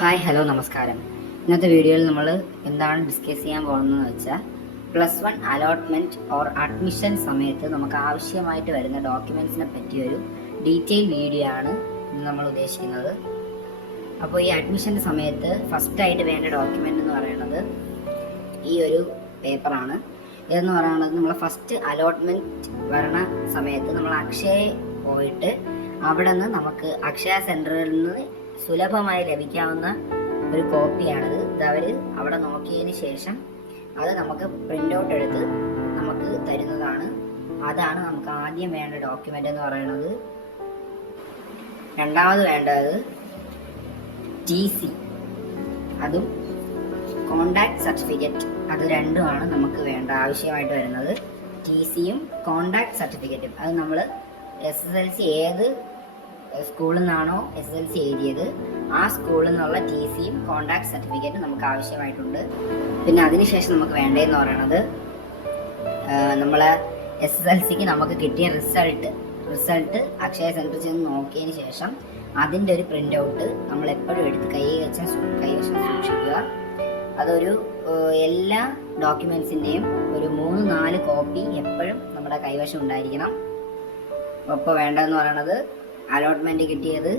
Hi hello നമസ്കാരം. ഇന്നത്തെ വീഡിയോയിൽ നമ്മൾ എന്താണ് ഡിസ്കസ് ചെയ്യാൻ പോകുന്നതെന്ന് വെച്ചാൽ +1 അലോട്ട്മെൻറ്റ് ഓർ അഡ്മിഷൻ സമയത്ത് നമുക്ക് ആവശ്യമായിട്ട് വരുന്ന ഡോക്യുമെൻറ്റ്സിനെ പറ്റിയൊരു ഡീറ്റെയിൽ വീഡിയോ ആണ് ഇന്ന് നമ്മൾ ഉദ്ദേശിക്കുന്നത്. അപ്പോൾ ഈ അഡ്മിഷൻ്റെ സമയത്ത് ഫസ്റ്റായിട്ട് വേണ്ട ഡോക്യുമെൻ്റ് എന്ന് പറയുന്നത് ഈ ഒരു പേപ്പറാണ്. ഇതെന്ന് പറയുന്നത് നമ്മൾ ഫസ്റ്റ് അലോട്ട്മെൻറ്റ് വരണ സമയത്ത് നമ്മൾ അക്ഷയയിൽ പോയിട്ട് അവിടെ നിന്ന് നമുക്ക് അക്ഷയ സെൻറ്ററിൽ നിന്ന് സുലഭമായി ലഭിക്കാവുന്ന ഒരു കോപ്പിയാണിത്. ഇതവർ അവിടെ നോക്കിയതിന് ശേഷം അത് നമുക്ക് പ്രിൻ്റ് ഔട്ട് എടുത്ത് നമുക്ക് തരുന്നതാണ്. അതാണ് നമുക്ക് ആദ്യം വേണ്ട ഡോക്യുമെൻ്റ് എന്ന് പറയുന്നത്. രണ്ടാമത് വേണ്ടത് TC, അതും കോണ്ടാക്ട് സർട്ടിഫിക്കറ്റ്. അത് രണ്ടുമാണ് നമുക്ക് വേണ്ട ആവശ്യമായിട്ട് വരുന്നത്. TCയും കോണ്ടാക്ട് സർട്ടിഫിക്കറ്റും. അത് നമ്മൾ SSLC ഏത് സ്കൂളിൽ നിന്നാണോ SSLC എഴുതിയത് ആ സ്കൂളിൽ നിന്നുള്ള TCയും കോണ്ടാക്ട് സർട്ടിഫിക്കറ്റും നമുക്ക് ആവശ്യമായിട്ടുണ്ട്. പിന്നെ അതിനുശേഷം നമുക്ക് വേണ്ടതെന്ന് പറയുന്നത് നമ്മളെ SSLCക്ക് നമുക്ക് കിട്ടിയ റിസൾട്ട് അക്ഷയ സെൻറ്ററിൽ ചെന്ന് നോക്കിയതിന് ശേഷം അതിൻ്റെ ഒരു പ്രിൻ്റ് ഔട്ട് നമ്മൾ എപ്പോഴും എടുത്ത് കൈവശം സൂക്ഷിക്കുക. അതൊരു എല്ലാ ഡോക്യുമെൻസിൻ്റെയും ഒരു 3-4 കോപ്പി എപ്പോഴും നമ്മുടെ കൈവശം ഉണ്ടായിരിക്കണം. അപ്പോൾ വേണ്ടതെന്ന് പറയുന്നത് അലോട്ട്മെൻറ്റ് കിട്ടിയത്,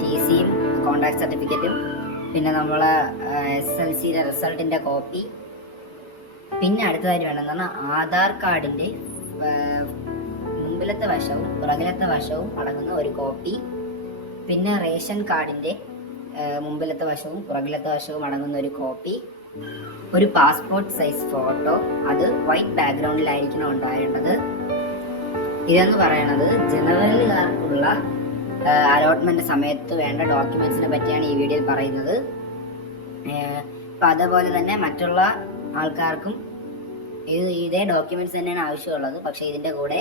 TCയും കോണ്ടാക്ട് സർട്ടിഫിക്കറ്റും, പിന്നെ നമ്മളെ SSLCയുടെ റിസൾട്ടിൻ്റെ കോപ്പി, പിന്നെ അടുത്തതായിട്ട് വേണ്ടതെന്ന് പറഞ്ഞാൽ ആധാർ കാർഡിൻ്റെ മുമ്പിലത്തെ വശവും പുറകിലത്തെ വശവും അടങ്ങുന്ന ഒരു കോപ്പി, പിന്നെ റേഷൻ കാർഡിൻ്റെ മുമ്പിലത്തെ വശവും പുറകിലത്തെ വശവും അടങ്ങുന്ന ഒരു കോപ്പി, ഒരു പാസ്പോർട്ട് സൈസ് ഫോട്ടോ, അത് വൈറ്റ് ബാക്ക്ഗ്രൗണ്ടിലായിരിക്കണം ഉണ്ടാകേണ്ടത്. ഇതെന്ന് പറയുന്നത് ജനറലുകാർക്കുള്ള അലോട്ട്മെൻറ്റ് സമയത്ത് വേണ്ട ഡോക്യുമെൻറ്റ്സിനെ പറ്റിയാണ് ഈ വീഡിയോയിൽ പറയുന്നത്. അപ്പം അതുപോലെ തന്നെ മറ്റുള്ള ആൾക്കാർക്കും ഇതേ ഡോക്യുമെൻറ്റ്സ് തന്നെയാണ് ആവശ്യമുള്ളത്. പക്ഷേ ഇതിൻ്റെ കൂടെ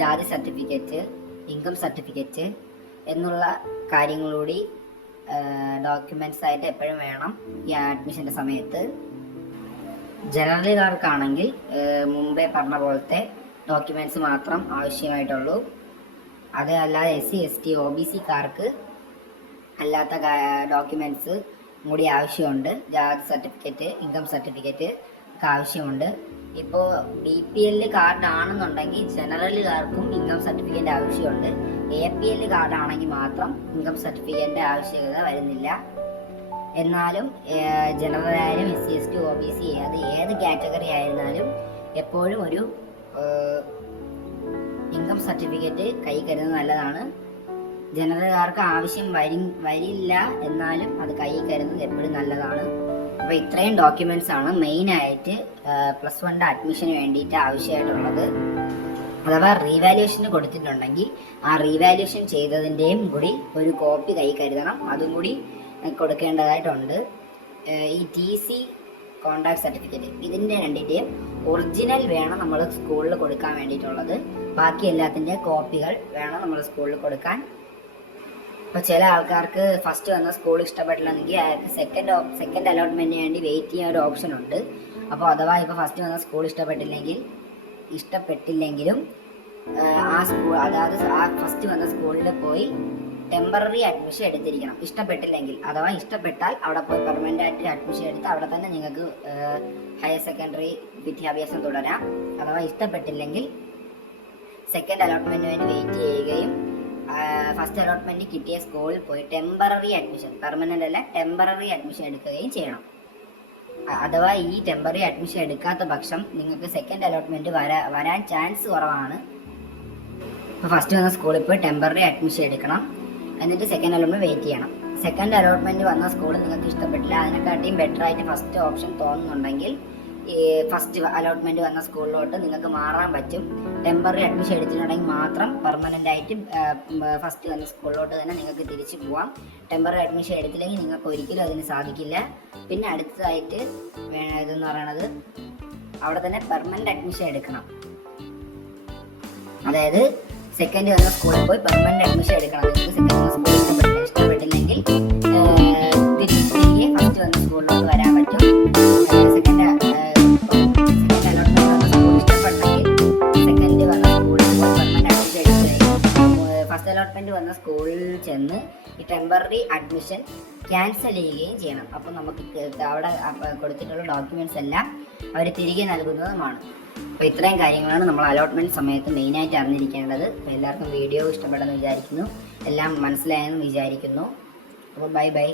ജാതി സർട്ടിഫിക്കറ്റ്, ഇൻകം സർട്ടിഫിക്കറ്റ് എന്നുള്ള കാര്യങ്ങളൂടി ഡോക്യുമെൻറ്റ്സ് ആയിട്ട് എപ്പോഴും വേണം ഈ അഡ്മിഷൻ്റെ സമയത്ത്. ജനറലുകാർക്കാണെങ്കിൽ മുമ്പേ പറഞ്ഞ പോലത്തെ ഡോക്യുമെൻറ്റ്സ് മാത്രം ആവശ്യമായിട്ടുള്ളൂ. അത് അല്ലാതെ SC, ST, OBCക്കാർക്ക് അല്ലാത്ത ഡോക്യുമെൻറ്റ്സ് കൂടി ആവശ്യമുണ്ട്. ജാതി സർട്ടിഫിക്കറ്റ്, ഇൻകം സർട്ടിഫിക്കറ്റ് ഒക്കെ ആവശ്യമുണ്ട്. ഇപ്പോൾ BPL കാർഡ് ആണെന്നുണ്ടെങ്കിൽ ജനറലുകാർക്കും ഇൻകം സർട്ടിഫിക്കറ്റ് ആവശ്യമുണ്ട്. APL കാർഡ് ആണെങ്കിൽ മാത്രം ഇൻകം സർട്ടിഫിക്കറ്റിൻ്റെ ആവശ്യകത വരുന്നില്ല. എന്നാലും ജനറലായാലും SC, ST, OBC അത് ഏത് കാറ്റഗറി ആയിരുന്നാലും എപ്പോഴും ഒരു ഇൻകം സർട്ടിഫിക്കറ്റ് കൈ കരുതുന്നത് നല്ലതാണ്. ജനറലുകാർക്ക് ആവശ്യം വരില്ല, എന്നാലും അത് കൈ കരുതുന്നത് എപ്പോഴും നല്ലതാണ്. അപ്പോൾ ഇത്രയും ഡോക്യുമെൻറ്റ്സ് ആണ് മെയിനായിട്ട് +1 അഡ്മിഷന് വേണ്ടിയിട്ട് ആവശ്യമായിട്ടുള്ളത്. അഥവാ റീവാലുവേഷന് കൊടുത്തിട്ടുണ്ടെങ്കിൽ ആ റീവാലുവേഷൻ ചെയ്തതിൻ്റെയും കൂടി ഒരു കോപ്പി കൈ കരുതണം. അതും കൂടി കൊടുക്കേണ്ടതായിട്ടുണ്ട്. ഈ TC, കോണ്ടാക്ട് സർട്ടിഫിക്കറ്റ് ഇതിൻ്റെ രണ്ടിൻ്റെയും ഒറിജിനൽ വേണം നമ്മൾ സ്കൂളിൽ കൊടുക്കാൻ വേണ്ടിയിട്ടുള്ളത്. ബാക്കി എല്ലാത്തിൻ്റെ കോപ്പികൾ വേണം നമ്മൾ സ്കൂളിൽ കൊടുക്കാൻ. ഇപ്പോൾ ചില ആൾക്കാർക്ക് ഫസ്റ്റ് വന്ന സ്കൂൾ ഇഷ്ടപ്പെട്ടില്ലെങ്കിൽ അയാൾക്ക് സെക്കൻഡ് അലോട്ട്മെൻറ്റിന് വേണ്ടി വെയിറ്റ് ചെയ്യാൻ ഒരു ഓപ്ഷൻ ഉണ്ട്. അപ്പോൾ അഥവാ ഇപ്പോൾ ഫസ്റ്റ് വന്ന സ്കൂൾ ഇഷ്ടപ്പെട്ടില്ലെങ്കിലും ആ സ്കൂൾ, അതായത് ആ ഫസ്റ്റ് വന്ന സ്കൂളിൽ പോയി ടെമ്പററി അഡ്മിഷൻ എടുത്തിരിക്കണം. ഇഷ്ടപ്പെട്ടില്ലെങ്കിൽ, അഥവാ ഇഷ്ടപ്പെട്ടാൽ അവിടെ പോയി പെർമനൻ്റ് ആയിട്ട് അഡ്മിഷൻ എടുത്ത് അവിടെ തന്നെ നിങ്ങൾക്ക് ഹയർ സെക്കൻഡറി വിദ്യാഭ്യാസം തുടരാം. അഥവാ ഇഷ്ടപ്പെട്ടില്ലെങ്കിൽ സെക്കൻഡ് അലോട്ട്മെൻറ്റിന് വേണ്ടി വെയിറ്റ് ചെയ്യുകയും ഫസ്റ്റ് അലോട്ട്മെൻറ്റ് കിട്ടിയ സ്കൂളിൽ പോയി ടെമ്പററി അഡ്മിഷൻ, പെർമനൻ്റ് അല്ല ടെമ്പററി അഡ്മിഷൻ എടുക്കുകയും ചെയ്യണം. അഥവാ ഈ ടെമ്പററി അഡ്മിഷൻ എടുക്കാത്ത പക്ഷം നിങ്ങൾക്ക് സെക്കൻഡ് അലോട്ട്മെൻറ്റ് വരാൻ ചാൻസ് കുറവാണ്. ഇപ്പോൾ ഫസ്റ്റ് വന്ന സ്കൂളിൽ പോയി ടെമ്പററി അഡ്മിഷൻ എടുക്കണം. എന്നിട്ട് സെക്കൻഡ് അലോട്ട്മെൻറ്റ് വെയിറ്റ് ചെയ്യണം. സെക്കൻഡ് അലോട്ട്മെൻറ്റ് വന്ന സ്കൂൾ നിങ്ങൾക്ക് ഇഷ്ടപ്പെട്ടില്ല, അതിനെക്കാട്ടിയും ബെറ്റർ ആയിട്ട് ഫസ്റ്റ് ഓപ്ഷൻ തോന്നുന്നുണ്ടെങ്കിൽ ഈ ഫസ്റ്റ് അലോട്ട്മെൻറ്റ് വന്ന സ്കൂളിലോട്ട് നിങ്ങൾക്ക് മാറാൻ പറ്റും. ടെമ്പററി അഡ്മിഷൻ എടുത്തിട്ടുണ്ടെങ്കിൽ മാത്രം പെർമനൻ്റ് ആയിട്ട് ഫസ്റ്റ് വന്ന സ്കൂളിലോട്ട് തന്നെ നിങ്ങൾക്ക് തിരിച്ചു പോവാം. ടെമ്പററി അഡ്മിഷൻ എടുത്തില്ലെങ്കിൽ നിങ്ങൾക്ക് ഒരിക്കലും അതിന് സാധിക്കില്ല. പിന്നെ അടുത്തതായിട്ട് ഇതെന്ന് പറയണത് അവിടെ തന്നെ പെർമനൻ്റ് അഡ്മിഷൻ എടുക്കണം. അതായത് സെക്കൻഡ് വന്ന സ്കൂളിൽ പോയി പെർമനൻ്റ് അഡ്മിഷൻ എടുക്കണം. നിങ്ങൾക്ക് സെക്കൻഡ് വന്ന സ്കൂളിൽ ഇഷ്ടപ്പെട്ടില്ലെങ്കിൽ തിരികെ ഫസ്റ്റ് വന്ന സ്കൂളിലോട്ട് വരാൻ പറ്റും. സെക്കൻഡ് അലോട്ട്മെൻറ്റ് വന്ന സ്കൂൾ ഇഷ്ടപ്പെട്ടെങ്കിൽ സെക്കൻഡ് വന്ന സ്കൂളിൽ പോയി പെർമനൻ്റ് അഡ്മിഷൻ എടുക്കുകയും ഫസ്റ്റ് അലോട്ട്മെൻറ്റ് വന്ന സ്കൂളിൽ ചെന്ന് ഈ ടെമ്പററി അഡ്മിഷൻ ക്യാൻസൽ ചെയ്യുകയും ചെയ്യണം. അപ്പോൾ നമുക്ക് അവിടെ കൊടുത്തിട്ടുള്ള ഡോക്യുമെൻറ്റ്സ് എല്ലാം അവർ തിരികെ നൽകുന്നതുമാണ്. അപ്പോൾ ഇത്രയും കാര്യങ്ങളാണ് നമ്മൾ അലോട്ട്മെൻറ്റ് സമയത്ത് മെയിനായിട്ട് അറിഞ്ഞിരിക്കേണ്ടത്. അപ്പോൾ എല്ലാവർക്കും വീഡിയോ ഇഷ്ടപ്പെടുമെന്ന് വിചാരിക്കുന്നു, എല്ലാം മനസ്സിലായെന്ന് വിചാരിക്കുന്നു. അപ്പോൾ ബൈ ബൈ.